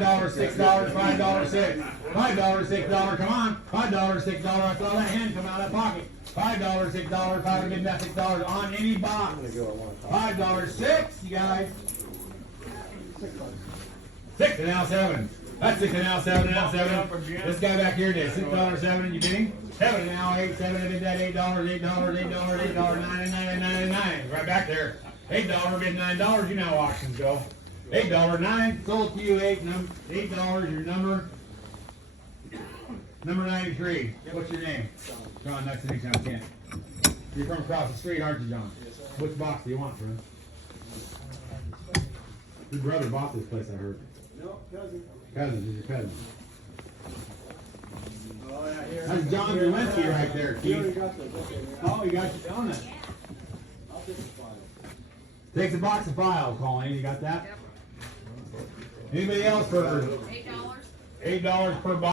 $5, $6, $5, $6. $5, $6, come on. $5, $6, I saw that hand come out of that pocket. $5, $6, $5 bid that $6 on any box. $5, 6, you guys. 6 and now 7. That's 6 and now 7 and now 7. This guy back here did $6, 7, you bidding? 7 and now 8, 7, I did that $8, $8, $8, $8, 9, right back there. $8 bid $9, you know how auctions go. $8, 9, sold to you $8, your number 93. What's your name? John, nice to meet you, I'm Kent. You're from across the street, aren't you, John? Which box do you want, friend? Your brother bought this place, I heard. No, cousin. Cousin, is your cousin. Oh, yeah, here. That's John Zawinski right there, You already Keith. got this. Okay, man. Oh, you got your donut. I'll take the file. Takes a box of files, Colleen. You got that? Anybody else for $8. $8 per box?